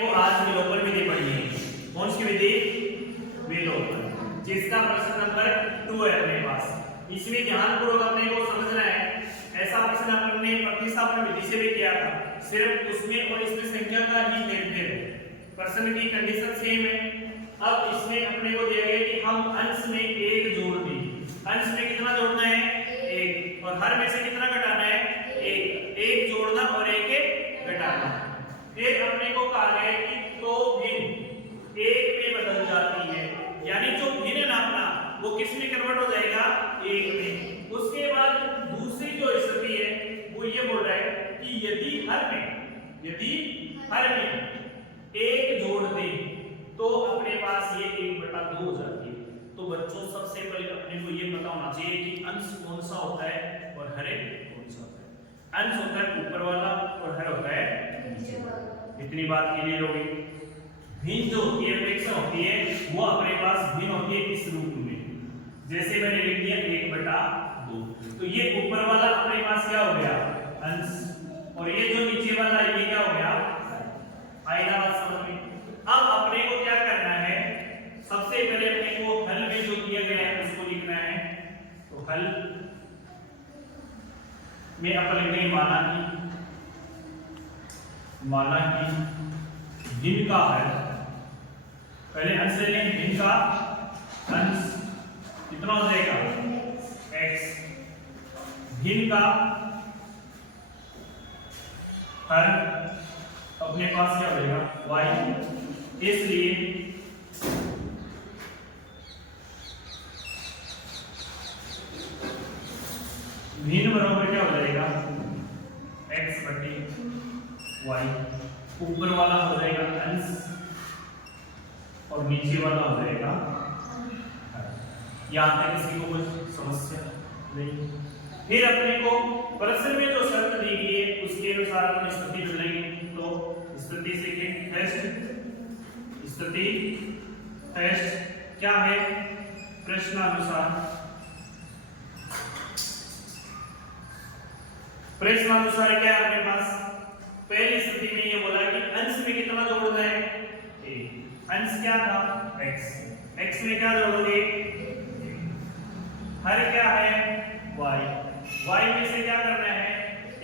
तो आज विलोपन विधि पढ़नी है। कौन सी विधि? विलोपन, जिसका प्रश्न नंबर 2 है अपने पास। इसमें ध्यानपूर्वक अपने को समझना है। ऐसा प्रश्न अपने प्रतिस्थापन विधि से भी किया था, सिर्फ उसमें और इसमें संख्या का ही हेरफेर है, प्रश्न की कंडीशन सेम है। अब इसमें अपने को दिया गया कि हम अंश में 1 जोड़ दें। अंश में कितना जोड़ना है? 1, और हर में से कितना घटाना है? 1। 1 जोड़ना और 1 घटाना। फिर अपने को कहा गया कि तो भिन्न 1 में बदल जाती है, यानी जो भिन्न है ना अपना, वो किस में कन्वर्ट हो जाएगा? 1 में। उसके बाद दूसरी जो स्थिति है वो ये बोल रहा है कि यदि हर में 1 जोड़ दें तो अपने पास ये 1/2 हो जाती है। तो बच्चों सबसे पहले अपने को ये पता होना चाहिए कि अंश कौन सा होता है और हर कौन सा होता है। अंश होता है ऊपर वाला और हर होता है नीचे वाला। इतनी बात क्लियर हो गई। भिन्न जो ये अपेक्षा होती है वो अपने पास भिन्न होती है इस रूप में, जैसे मैंने लिख दिया 1/2। तो ये ऊपर वाला अपने पास क्या हो गया? अंश, और ये जो नीचे वाला ये क्या हो गया? आएगा बात समझ में? अब अपने को क्या करना है? सबसे पहले अपने को हल में जो दिया गया है उसको लिखना है। तो हल में अपन लिख देंगे माना कि भिन्न का हल। पहले अंश ले लें, भिन्न का अंश कितना हो जाएगा? x। भिन्न का हल अपने पास क्या हो जाएगा? y। इसलिए भिन्न बराबर क्या हो जाएगा? x/y। ऊपर वाला हो जाएगा अंश और नीचे वाला हो जाएगा। यहां तक किसी को कुछ समस्या नहीं? फिर अपने को प्रश्न में जो शर्त दी गई है उसके अनुसार अपनी स्थिति बदलेंगे। तो स्थिति सेकंड टेस्ट, स्थिति टेस्ट क्या है? प्रश्नानुसार क्या है अपने पास? पहली स्थिति में ये बोला कि अंश में कितना जोड़ना है? 1। अंश क्या था? x। x में क्या जोड़ोगे? हर क्या है? y। y में से क्या करना है?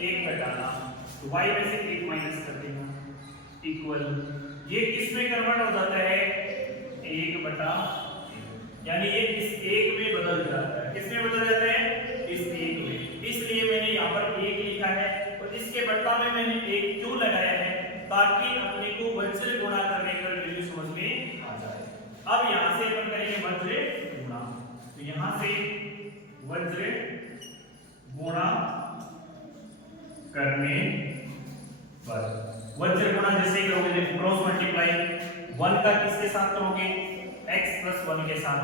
1 घटाना। तो y में से 1 माइनस कर देना इक्वल, ये किस में कन्वर्ट हो जाता है? 1/1, यानी ये इस 1 में बदल जाता है। किस में बदल जाता है? इस 1 में। इसलिए मैंने यहाँ पर 1 लिखा है और इसके बदला में मैंने 1 क्यों लगाया है? ताकि अपने को वज्र गुणा करने का वैल्यू समझ में आ जाए। अब यहाँ से अपन करेंगे वज्र गुणा। तो यहाँ से वज्र गुणा करने पर वज्र गुणा जैसे करोगे क्रॉस मल्टीप्लाई 1 का किसके साथ करोगे? x+1 के साथ।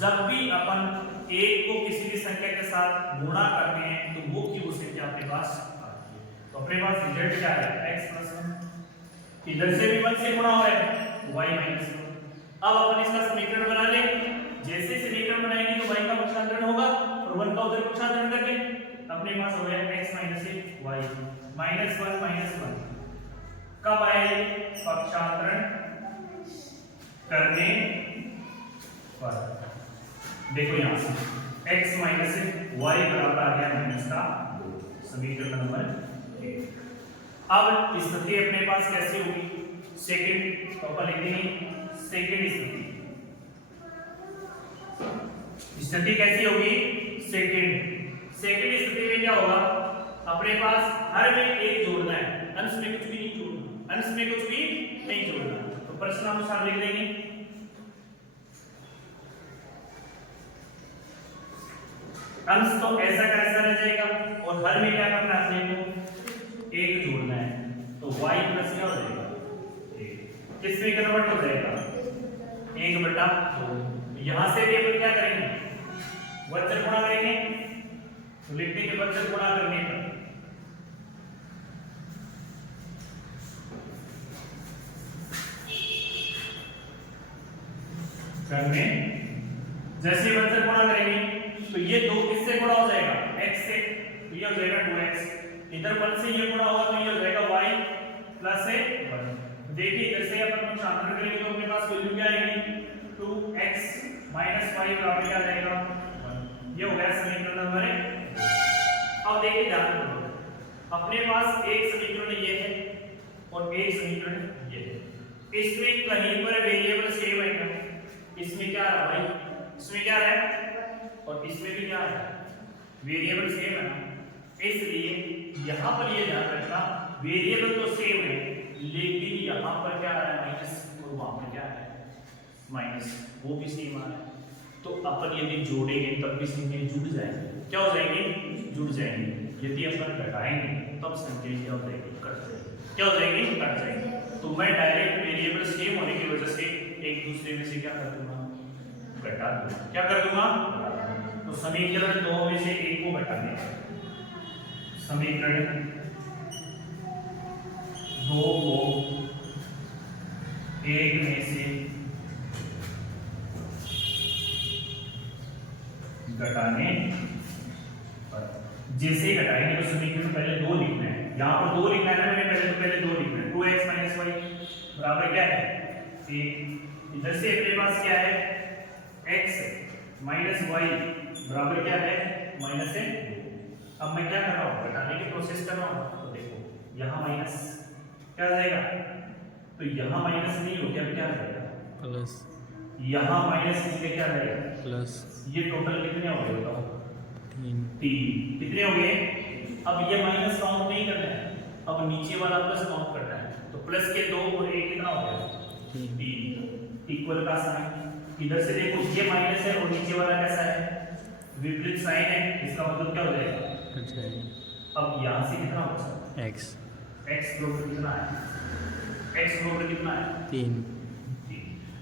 जब भी अपन 1 को किसी भी संख्या के साथ गुणा करते हैं तो वो की वो संख्या अपने पास आती है। तो अपने पास रिजल्ट क्या है? x+1। इधर से भी 1 से गुणा हो रहा है, y-1। अब अपन इसका समीकरण बना लें। जैसे समीकरण बनाएंगे तो y का पक्षांतरण होगा और 1 का उधर पक्षांतरण करके अपने पास हो गया x - 1 y -1 कब आए? पक्षांतरण करने पर। देखो यहां से x - 1 y बराबर आ गया -2, समीकरण नंबर 1। अब स्थिति अपने पास कैसे होगी? सेकंड, तो अपन लिख देंगे सेकंड स्थिति कैसी होगी? सेकंड स्थिति में क्या होगा? अपने पास हर में 1 जोड़ना है, अंश में कुछ भी नहीं जोड़ना, अंश में कुछ भी नहीं जोड़ना। तो प्रश्नानुसार लिख देंगे अंश तो ऐसा का ऐसा रह जाएगा और हर में क्या करना है? अपने को 1 जोड़ना है। तो y प्लस क्या हो जाएगा? 1। किस में कन्वर्ट हो जाएगा? 1/2। यहां से भी अपन क्या करेंगे? वज्र गुणा करेंगे। तो लिख देंगे वज्र गुणा करने पर जैसे वज्र गुणा करेंगे तो ये 2 किससे गुणा हो जाएगा? x से, तो ये हो जाएगा 2x। इधर 1 से ये गुणा होगा तो ये हो जाएगा y + 1। देखिए जैसे अपन भाषांतर करेंगे तो अपने पास वैल्यू क्या आएगी 2x माइनस वाई बराबर क्या जाएगा 1। ये हो गया समीकरण नंबर 1। अब देखिए ध्यान करो, अपने पास एक समीकरण ये है और एक समीकरण ये है। इसमें कहीं पर वेरिएबल सेम है क्या? इसमें क्या है भाई, इसमें क्या है और इसमें भी क्या है, वेरिएबल सेम है ना, इसलिए यहां पर ये ध्यान रखना वेरिएबल तो सेम है लेकिन यहां पर क्या है माइनस और वहां पर क्या है माइनस, वो भी सेम आ रहा है। तो अपन यदि जोड़ेंगे तब भी संख्याएं जुड़ जाएंगे। क्या हो जाएंगे? जुड़ जाएंगे। यदि अपन घटाएंगे तब संख्याएं क्या हो जाएगी? कट जाएंगी। क्या हो जाएगी? कट जाएंगी। तो मैं डायरेक्ट वेरिएबल सेम होने की वजह से एक दूसरे में से क्या कर दूंगा? घटा दूंगा। क्या कर दूंगा? तो समीकरण 2 में से एक को घटा देंगे। समीकरण 2 को एक में से घटाने पर, जैसे घटाएंगे तो समीकरण पहले 2 लिखना है, यहां पर 2 लिखना है मैंने पहले 2 लिखना है। 2x माइनस वाई बराबर क्या है 1। इधर से अपने पास क्या है x माइनस वाई बराबर क्या है माइनस है 2। अब मैं क्या कर रहा हूं? घटाने की प्रोसेस कर रहा हूं। तो देखो यहां माइनस क्या आ जाएगा, तो यहां माइनस नहीं हो गया, क्या आ जाएगा प्लस, यहां माइनस इसलिए क्या आ जाएगा प्लस। ये टोटल कितने हो गए बताओ? 3। कितने हो गए? अब ये माइनस काउंट नहीं करना है, अब नीचे वाला प्लस काउंट करना है। तो प्लस के 2 और 1 कितना हो गया 3। इक्वल का साइन इधर से देखो, ये माइनस है और नीचे वाला कैसा है विपरीत साइन है, इसका मतलब क्या हो जाएगा? अब यहां से कितना होगा x बराबर कितना है? x बराबर कितना है 3।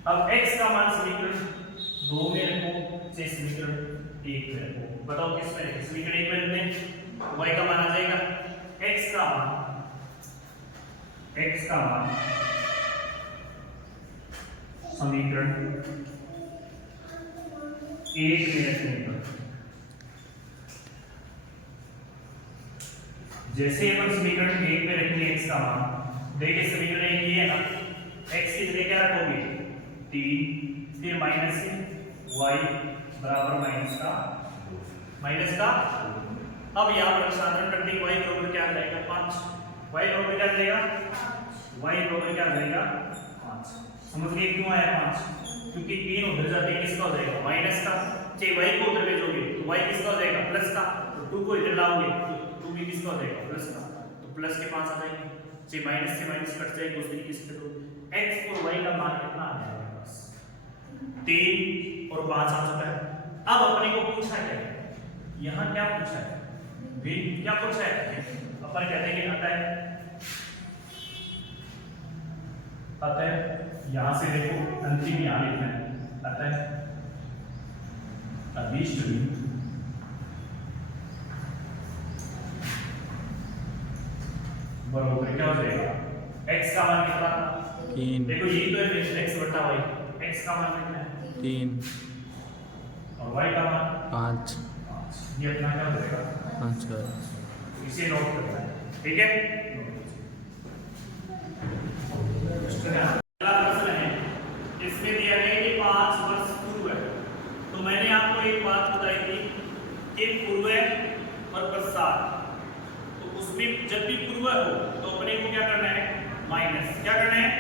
अब x का मान समीकरण 2 में रखो से समीकरण 1 में रखो। बताओ किस में रखें? समीकरण 1 में रखते हैं, y का मान आ जाएगा x का मान समीकरण 1 में रखने पर, जैसे अपन समीकरण 1 में रखेंगे x का मान, देखिए समीकरण 1 ये है ना, x की जगह क्या रखोगे 3, फिर माइनस y बराबर माइनस का 2। अब यहाँ पर साधारण करते हैं y बराबर क्या आ जाएगा 5। y बराबर क्या आ जाएगा? y बराबर क्या आ जाएगा 5। समझ गए क्यों आया 5? क्योंकि 3 उधर जाते हैं किसका हो जाएगा माइनस का, चाहे y को उधर भेजोगे तो y किसका हो जाएगा प्लस का, तो 2 को इधर लाओगे तो 2 भी किसका हो जाएगा प्लस का, तो प्लस के 5 आ जाएंगे। चाहे माइनस से माइनस कट जाएगा उस तरीके से करो। x और y का मान कितना आ जाएगा? 3 और 5 आ चुका है। अब अपने को पूछा क्या है, यहाँ क्या पूछा है? क्या पूछा है? अपन कहते हैं कि अतः यहां से देखो अंतिम यहां लिखना है, अतः अभीष्ट बराबर क्या हो जाएगा? x का मान कितना? 3। देखो ये तो है x बटा y, x का मान कितना है 3 और y का मान 5। ये अपना क्या हो जाएगा 5। इसे नोट करना है, ठीक है? पहला प्रश्न है, इसमें दिया है कि 5 वर्ष पूर्व है। तो मैंने आपको एक बात बताई थी कि पूर्व और पश्चात, तो उसमें जब भी पूर्व हो तो अपने को क्या करना है माइनस, क्या करना है,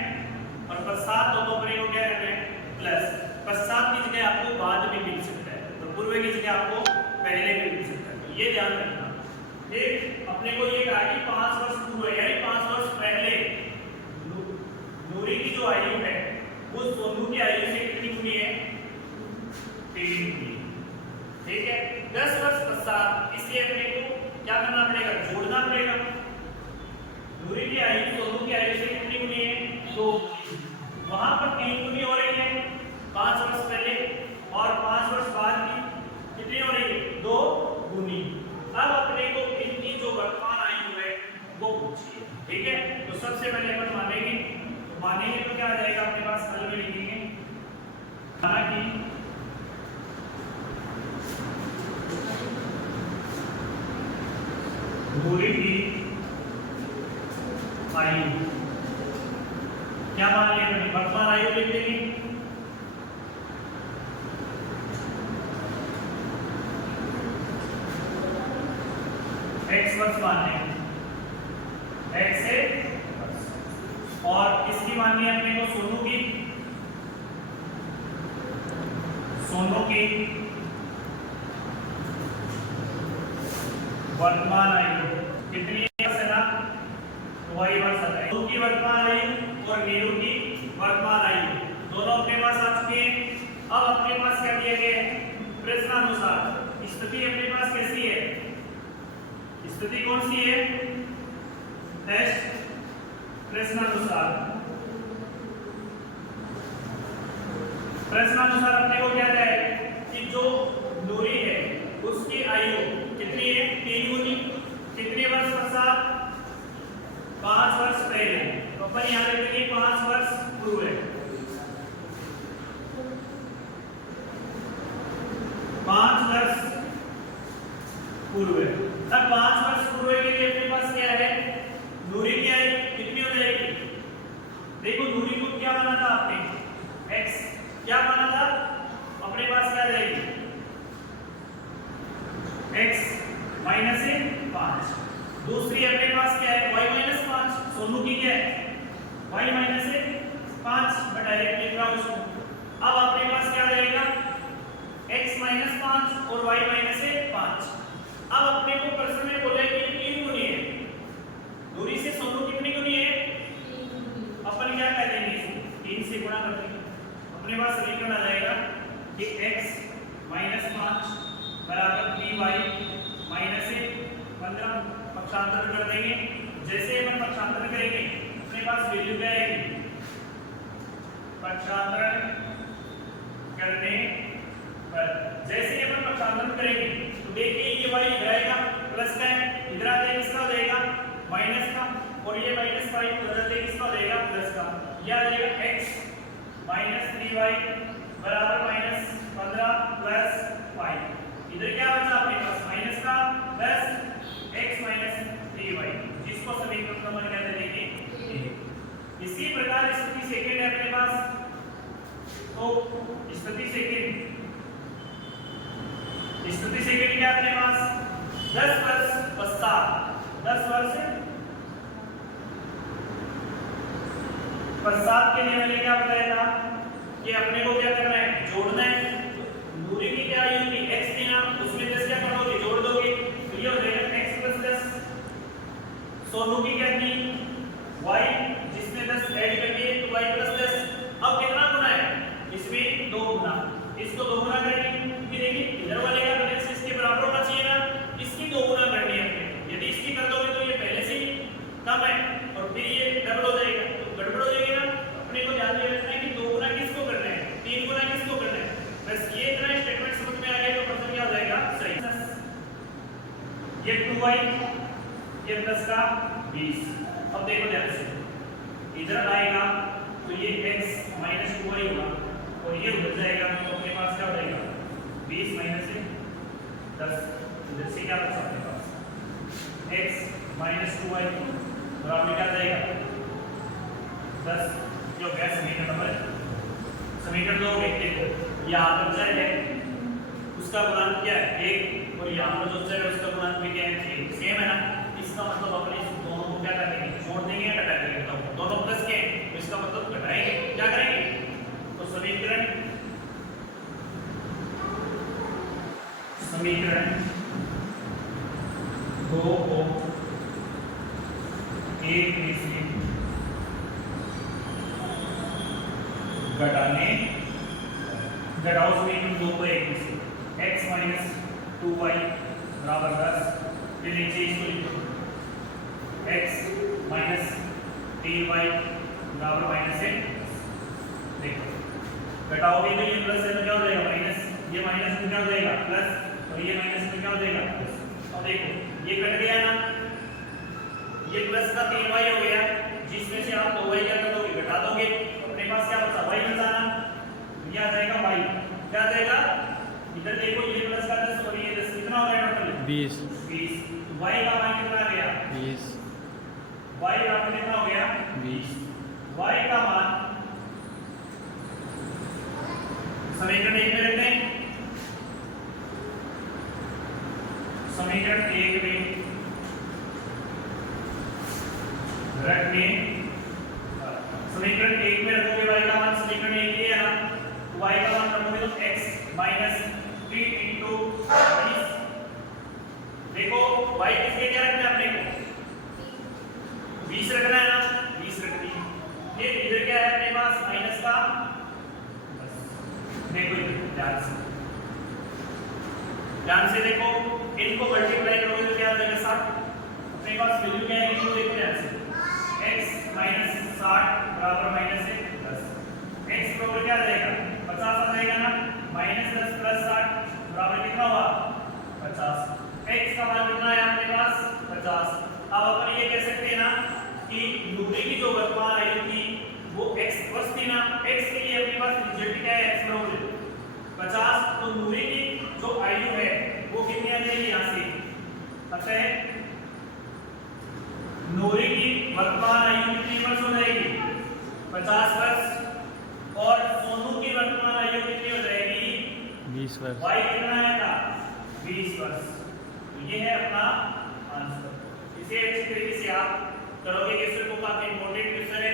और पश्चात हो तो अपने को क्या करना है प्लस। पश्चात की जगह आपको बाद में मिल सकता है और पूर्व की जगह आपको पहले में मिल सकता है। तो ये ध्यान रखना। एक अपने को ये कहा कि 5 वर्ष पूर्व यानी 5 वर्ष पहले नूरी की जो आयु है वो सोनू की आयु से कितनी गुनी है 3 गुनी, ठीक है? 10 वर्ष पश्चात, इसलिए अपने को क्या करना पड़ेगा जोड़ना पड़ेगा। नूरी की आयु सोनू की आयु से कितनी गुनी है 2, वहां पर 3 गुनी हो रही है 5 वर्ष पहले और 5 वर्ष बाद की कितनी हो रही है 2 गुनी। अब अपने को इनकी जो वर्तमान आयु है वो पूछिए, ठीक है? तो सबसे पहले अपन मानेंगे तो क्या आ जाएगा अपने पास, हल में लिखेंगे माना कि नूरी की आयु क्या मान लिया मैंने, वर्तमान आयु लिख देंगे। x वर्ष मान लेंगे, x है, और किसकी माननी है अपने को, सोनू की, सोनू की वर्तमान आयु कितनी है ना, तो वही वर्ष आता है। सोनू की वर्तमान आयु और नीरू की वर्तमान आयु दोनों अपने पास आ चुके हैं। अब अपने पास क्या दिया गया है, प्रश्नानुसार स्थिति अपने पास कैसी है, स्थिति कौन सी है, टेस्ट प्रश्नानुसार। प्रश्नानुसार अपने को क्या है कि जो नूरी है उसकी आयु कितनी है, 3 गुनी, कितने वर्ष पश्चात, 5 वर्ष पहले। तो अपन यहाँ लिख देंगे 5 वर्ष पूर्व, 5 वर्ष पूर्व। अब 5 वर्ष पूर्व के लिए अपने पास क्या है, नूरी की आयु कितनी हो जाएगी, देखो नूरी को क्या माना था आपने, x क्या माना था, अपने पास क्या जाएगी, x माइनस 5। दूसरी अपने पास क्या है, y माइनस 5। सोनू की क्या है, y माइनस 5, मैं डायरेक्ट लिख रहा हूं उसको। अब अपने पास क्या रहेगा, x माइनस 5 और y माइनस 5। अब अपने को प्रश्न में बोला कि 3 गुनी है, दूरी से सोनू कितनी गुनी है, अपन क्या कर देंगे, 3 से गुणा कर देंगे। अपने पास समीकरण आ जाएगा कि x माइनस 5 बराबर 3y माइनस 15, पक्षांतर कर देंगे। जैसे अपन पक्षांतर करेंगे अपने पास वैल्यू क्या आएगी, पक्षांतर करने पर जैसे ही अपन पक्षांतर करेंगे तो देखिए ये y इधर आएगा प्लस का है, इधर आते किसका हो जाएगा, माइनस का, और ये माइनस 5 उधर आते किसका हो जाएगा, प्लस का। यह आ जाएगा x माइनस 3y बराबर माइनस 15 प्लस 5। इधर क्या बचा अपने पास, माइनस का प्लस x माइनस 3y, जिसको समीकरण नंबर क्या दे देंगे। इसी प्रकार स्थिति सेकंड है अपने पास, तो स्थिति सेकंड क्या अपने पास, 10 वर्ष पश्चात, 10 वर्ष पश्चात के लिए मैंने क्या बताया था कि अपने को क्या करना है, जोड़ना है। दूरी की क्या आयु थी, x थी ना, उसमें 10 क्या कर दोगे, जोड़ दोगे, तो ये हो जाएगा x प्लस 10। सोनू की क्या थी, y, जिसमें 10 ऐड कर दिए तो y प्लस 10। अब कितना गुना है, इसमें 2 गुना, इसको 2 गुना करेंगे, फिर देखिए इधर वाले का बैलेंस इसके बराबर होना चाहिए ना, इसकी 2 गुना करनी है अपने। यदि इसकी कर दोगे तो ये पहले से ही कम है और फिर ये डबल हो जाएगा, तो गड़बड़ हो जाएगी ना। अपने को ध्यान रखना है कि 2 गुना किसको करना है, 3 गुना किसको करना है। बस ये इतना स्टेटमेंट समझ में आ गया तो प्रश्न क्या हो जाएगा, सही। ये 2y, ये प्लस का 20। अब देखो ध्यान से, इधर आएगा तो ये x माइनस 2y होगा और ये उधर जाएगा तो अपने पास क्या हो जाएगा, 20 माइनस 10। इधर से क्या बचा अपने पास, x माइनस 2y बराबर क्या जाएगा, 10। जो गैस समीकरण नंबर, समीकरण 2 देखो, यहाँ पर जाएगा उसका गुणांक क्या है 1 और यहाँ पर जो जाएगा उसका गुणांक भी क्या है 3, सेम है ना। इसका मतलब अपने दोनों को क्या करेंगे, जोड़ देंगे या घटा देंगे, तो दोनों प्लस के तो इसका मतलब घटाएंगे, क्या करेंगे, तो समीकरण 2 को 1 में से घटाओ समीकरण 2 को 1 में से, x माइनस 2y बराबर 10, फिर नीचे इसको लिखो x माइनस 3y बराबर माइनस 1। देखो घटाओगे तो ये प्लस है तो क्या हो जाएगा माइनस, ये माइनस में क्या हो जाएगा प्लस, और ये माइनस में क्या हो जाएगा प्लस। अब देखो ये कट गया ना, ये प्लस का 3y हो गया, जिसमें से आप 2y क्या कर दोगे, घटा दोगे, अपने पास क्या बचा, y बचाना, ये आ जाएगा y, क्या आ जाएगा, इधर देखो ये प्लस का 10 और ये 10 कितना हो गया टोटल 20। y का मान कितना आ गया 20, y का मान कितना हो गया 20, y का मान समीकरण 1 में रखते हैं, समीकरण 1 में रखने, समीकरण 1 में रखोगे y का मान, समीकरण 1 ये है ना, y का मान रखोगे तो x माइनस 3 इंटू 20। देखो y किसके क्या रखना है अपने को, 20 रखना है ना, 20 रखनी है। ये इधर क्या है अपने पास माइनस का, देखो इधर ध्यान से देखो, इनको मल्टीप्लाई करोगे तो क्या आ जाएगा 60। अपने पास वैल्यू क्या है इनको देखो ध्यान से, x माइनस 60 बराबर माइनस 10, x बराबर क्या आ जाएगा 50 आ जाएगा ना, माइनस 10 प्लस 60 बराबर कितना हुआ 50। x का मान कितना है अपने पास 50। अब अपन ये कह सकते हैं ना कि नूरी की जो वर्तमान आयु थी वो x वर्ष थी ना, x के लिए अपने पास रिजल्ट क्या है x बराबर 50, तो नूरी की जो आयु है वो कितनी आ जाएगी यहाँ से, अतः नूरी की वर्तमान आयु कितनी वर्ष हो जाएगी 50 वर्ष, और सोनू की वर्तमान आयु कितनी हो जाएगी 20 वर्ष। y कितना आएगा 20 वर्ष। तो ये है अपना आंसर। इसे अच्छी तरीके से आप करोगे, क्वेश्चन को काफी इंपॉर्टेंट क्वेश्चन है।